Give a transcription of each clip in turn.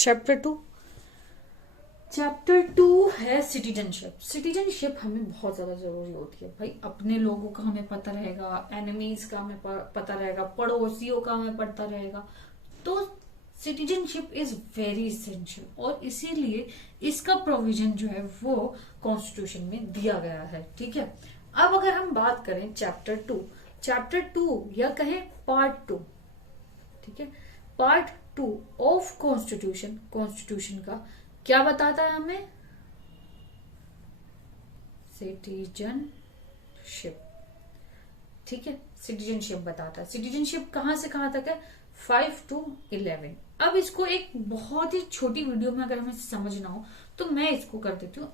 Chapter two. Chapter two है citizenship. Citizenship हमें बहुत ज्यादा जरूरी होती है भाई। अपने लोगों का हमें पता रहेगा, एनिमीज का हमें पता रहेगा, पड़ोसियों का हमें पता रहेगा। तो सिटीजनशिप इज वेरी इसेंशियल और इसीलिए इसका प्रोविजन जो है वो कॉन्स्टिट्यूशन में दिया गया है। ठीक है, अब अगर हम बात करें चैप्टर टू या कहें पार्ट टू, ठीक है, पार्ट टू ऑफ कॉन्स्टिट्यूशन का क्या बताता है हमें? सिटीजनशिप। ठीक है, सिटीजनशिप बताता है। सिटीजनशिप कहां से कहां तक है? 5 to 11। अब इसको एक बहुत ही छोटी वीडियो में अगर हमें समझना हो तो मैं इसको कर देती हूँ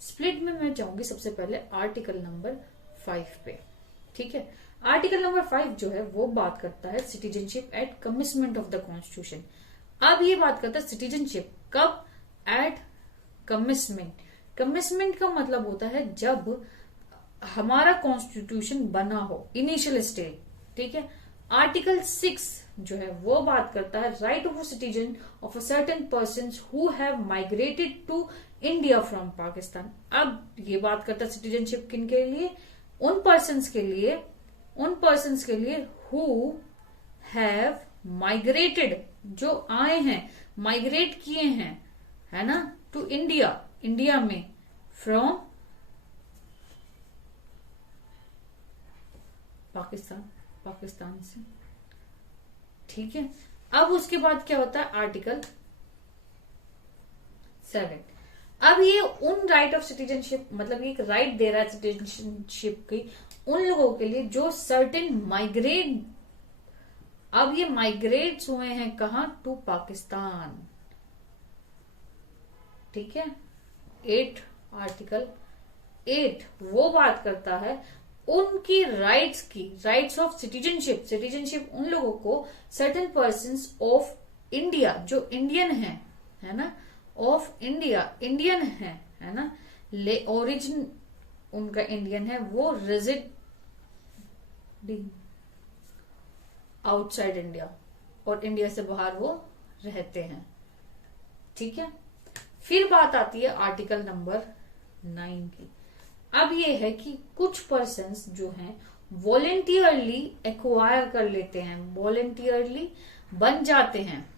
स्प्लिट में मैं जाऊंगी सबसे पहले आर्टिकल नंबर 5 पे। ठीक है, आर्टिकल नंबर 5 जो है वो बात करता है citizenship at commitment of the constitution. अब ये बात करता है सिटीजनशिप कब? Eight commitment. कमिटमेंट का मतलब होता है जब हमारा कॉन्स्टिट्यूशन बना हो, इनिशियल स्टेज। ठीक है, आर्टिकल 6 जो है वो बात करता है right of citizen of a certain person who have migrated to India from Pakistan. अब ये बात करता है सिटीजनशिप किन के लिए? उन पर्सन्स के लिए हु हैव माइग्रेटेड, जो आए हैं, माइग्रेट किए हैं, है ना, टू इंडिया में फ्रॉम पाकिस्तान से। ठीक है, अब उसके बाद क्या होता है? आर्टिकल 7। अब ये उन राइट ऑफ सिटीजनशिप, मतलब ये एक राइट दे रहा है सिटीजनशिप की उन लोगों के लिए जो सर्टेन माइग्रेट, अब ये माइग्रेट हुए हैं कहा? टू पाकिस्तान। ठीक है, आर्टिकल 8 वो बात करता है उनकी राइट्स ऑफ सिटीजनशिप उन लोगों को सर्टेन पर्सन्स ऑफ इंडिया जो इंडियन है ना, ऑफ इंडियन है ना, ले ओरिजिन उनका इंडियन है, वो रेजिडिंग आउटसाइड इंडिया, और इंडिया से बाहर वो रहते हैं। ठीक है, फिर बात आती है आर्टिकल नंबर 9 की। अब ये है कि कुछ पर्सन्स जो हैं वॉलेंटियरली एक्वायर कर लेते हैं, वॉलेंटियरली बन जाते हैं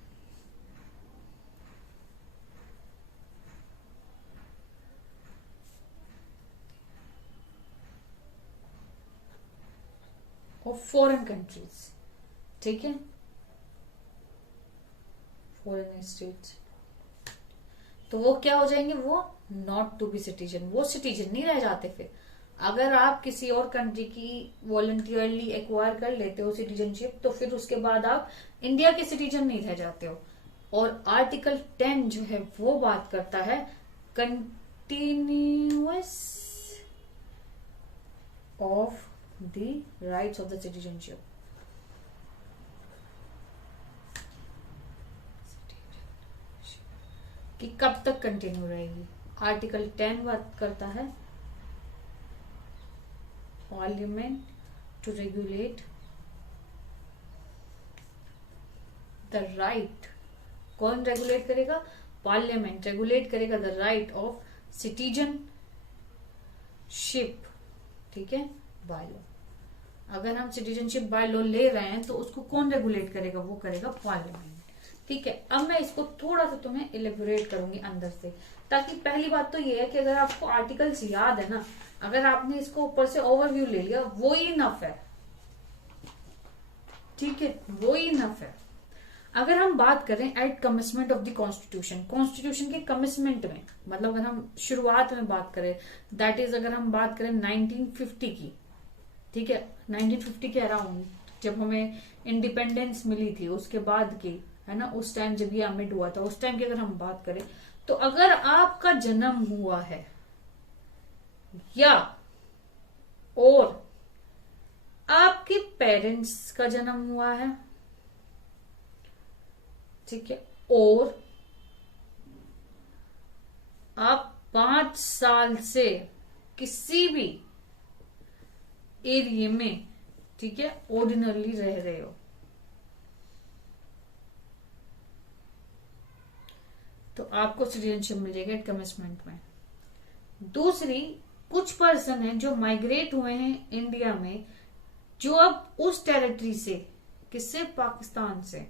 ऑफ फॉरेन कंट्रीज। ठीक है, फॉरेन स्टेट्स, तो वो क्या हो जाएंगे? वो नॉट टू बी सिटीजन, वो सिटीजन नहीं रह जाते। फिर अगर आप किसी और कंट्री की वॉलंटियरली एक्वायर कर लेते हो सिटीजनशिप, तो फिर उसके बाद आप इंडिया के सिटीजन नहीं रह जाते हो। और आर्टिकल 10 जो है वो बात करता है continuous of the rights of the citizenship. कि कब तक कंटिन्यू रहेगी। आर्टिकल 10 बात करता है parliament to regulate the right. कौन रेगुलेट करेगा? पार्लियामेंट रेगुलेट करेगा द राइट ऑफ सिटीजनशिप। ठीक है, बाय लॉ। अगर हम सिटीजनशिप बाय लॉ ले रहे हैं तो उसको कौन रेगुलेट करेगा? वो करेगा पार्लियामेंट। ठीक है, अब मैं इसको थोड़ा सा तुम्हें इलेबोरेट करूंगी अंदर से, ताकि पहली बात तो ये है कि अगर आपको आर्टिकल्स याद है ना, अगर आपने इसको ऊपर से ओवरव्यू ले लिया, वो ही इनफ है। ठीक है, वो ही इनफ है। अगर हम बात करें at commitment of the constitution के कमिटमेंट में, मतलब अगर हम शुरुआत में बात करें, दैट इज अगर हम बात करें 1950 की, ठीक है, 1950 के अराउंड जब हमें इंडिपेंडेंस मिली थी, उसके बाद की, है ना, उस टाइम जब ये अमिट हुआ था, उस टाइम की अगर हम बात करें, तो अगर आपका जन्म हुआ है या और आपके पेरेंट्स का जन्म हुआ है, ठीक है, और आप 5 साल से किसी भी एरिया में, ठीक है, ऑर्डिनरली रह रहे हो, तो आपको सिटीजनशिप मिल जाएगी एट कमेंसमेंट में। दूसरी, कुछ पर्सन है जो माइग्रेट हुए हैं इंडिया में, जो अब उस टेरिटरी से, किससे, पाकिस्तान से,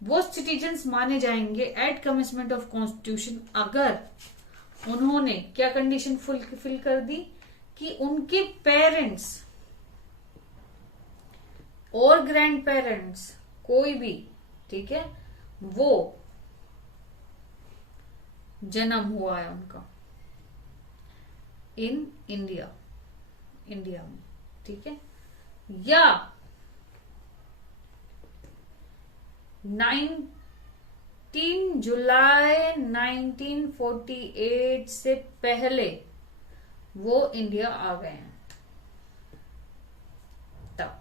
वो सिटीजन्स माने जाएंगे एट कमेंसमेंट ऑफ कॉन्स्टिट्यूशन अगर उन्होंने क्या कंडीशन फुलफिल कर दी कि उनके पेरेंट्स और ग्रैंड पेरेंट्स कोई भी, ठीक है, वो जन्म हुआ है उनका इन इंडिया में, ठीक है, या 19 जुलाई 1948 से पहले वो इंडिया आ गए हैं तब।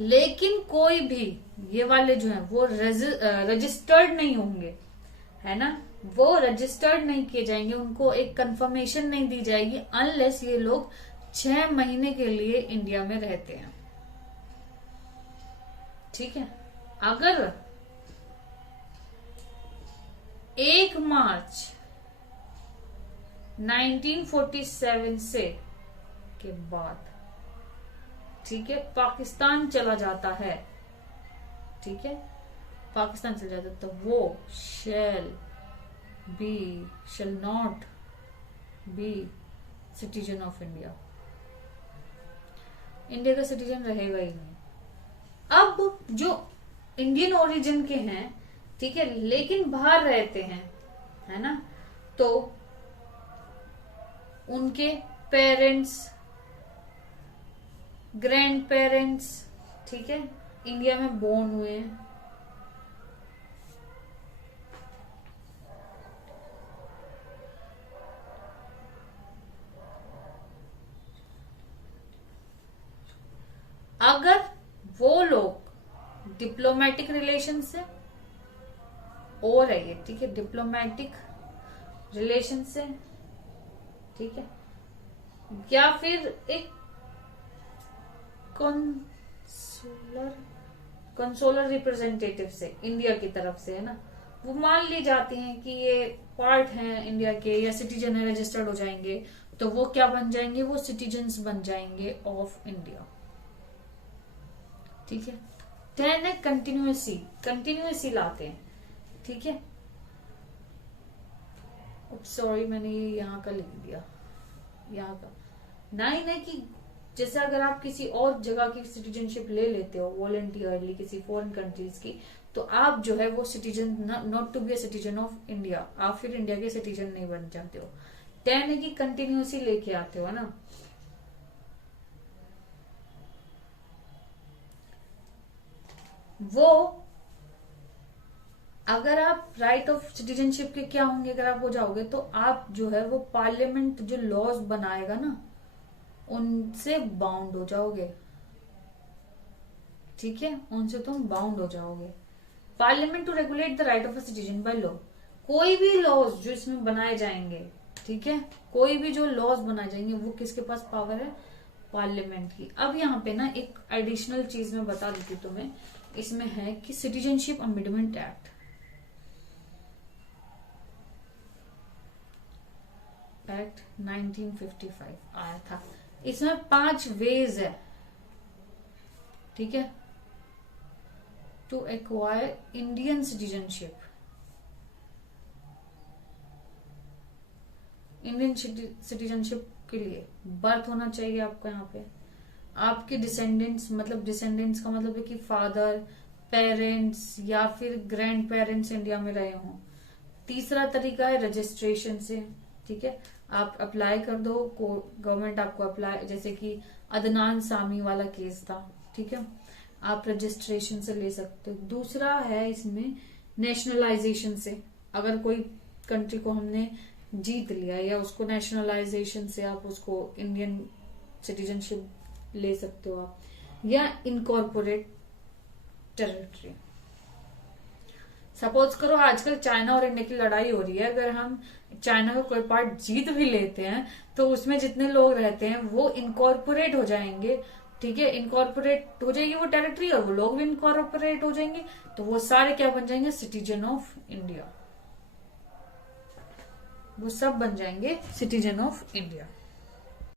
लेकिन कोई भी, ये वाले जो हैं वो रजिस्टर्ड नहीं होंगे, है ना, वो रजिस्टर्ड नहीं किए जाएंगे, उनको एक कंफर्मेशन नहीं दी जाएगी अनलेस ये लोग 6 महीने के लिए इंडिया में रहते हैं, ठीक है। अगर 1 मार्च 1947 से के बाद, ठीक है, पाकिस्तान चला जाता है, ठीक है, पाकिस्तान चला जाता है, तो वो shall not be citizen of India, India का सिटीजन रहेगा ही नहीं। अब जो इंडियन ओरिजिन के हैं, ठीक है, लेकिन बाहर रहते हैं, है ना, तो उनके पेरेंट्स, ग्रैंड पेरेंट्स, ठीक है, इंडिया में बोर्न हुए हैं, अगर वो लोग डिप्लोमेटिक रिलेशन से और है ये, ठीक है, डिप्लोमेटिक रिलेशन से, ठीक है, या फिर एक कंसोलर रिप्रेजेंटेटिव से इंडिया की तरफ से, है ना, वो मान ली जाती हैं कि ये पार्ट हैं इंडिया के या सिटीजन है, रजिस्टर्ड हो जाएंगे, तो वो क्या बन जाएंगे, वो सिटीजन्स बन जाएंगे ऑफ इंडिया, ठीक है। 10 है कंटिन्यूसी लाते हैं, ठीक है। सॉरी, मैंने ये यहाँ का लिख दिया, यहाँ का 9 है कि जैसे अगर आप किसी और जगह की सिटीजनशिप ले लेते हो वॉलंटियरली किसी फॉरेन कंट्रीज की, तो आप जो है वो citizen, not to be a citizen of India, आप फिर इंडिया के सिटीजन नहीं बन जाते हो। 10 है कि कंटिन्यूसी लेके आते हो ना, वो अगर आप राइट ऑफ सिटीजनशिप के क्या होंगे, अगर आप हो जाओगे तो आप जो है वो पार्लियामेंट जो लॉज बनाएगा ना, उनसे बाउंड हो जाओगे, ठीक है, उनसे तुम बाउंड हो जाओगे। Parliament to regulate the right of a citizen by law, कोई भी लॉज जो इसमें बनाए जाएंगे, ठीक है, कोई भी जो लॉज बनाए जाएंगे वो किसके पास पावर है, पार्लियामेंट की। अब यहाँ पे ना एक एडिशनल चीज मैं बता देती हूँ तुम्हें, इसमें है कि सिटीजनशिप अमेंडमेंट एक्ट 1955 आया था, इसमें 5 वेज है, ठीक है, to acquire Indian citizenship. Indian citizenship के लिए बर्थ होना चाहिए आपका, यहाँ पे आपके डिसेंडेंट्स, मतलब डिसेंडेंट्स का मतलब है कि फादर, पेरेंट्स या फिर ग्रैंड पेरेंट्स इंडिया में रहे हों। तीसरा तरीका है रजिस्ट्रेशन से, ठीक है, आप अप्लाई कर दो, गवर्नमेंट आपको अप्लाई, जैसे कि अदनान सामी वाला केस था, ठीक है, आप रजिस्ट्रेशन से ले सकते हो। दूसरा है इसमें नेशनलाइजेशन से, अगर कोई कंट्री को हमने जीत लिया या उसको नेशनलाइजेशन से आप उसको इंडियन सिटीजनशिप ले सकते हो आप, या इनकॉर्पोरेट टेरिटरी। सपोज करो आजकल चाइना और इंडिया की लड़ाई हो रही है, अगर हम चाइना का कोई पार्ट जीत भी लेते हैं तो उसमें जितने लोग रहते हैं वो इनकॉर्पोरेट हो जाएंगे ठीक है, इनकॉर्पोरेट हो जाएगी वो टेरिटरी और वो लोग भी इनकॉर्पोरेट हो जाएंगे, तो वो सारे क्या बन जाएंगे, सिटीजन ऑफ इंडिया। वो सब बन जाएंगे सिटीजन ऑफ इंडिया।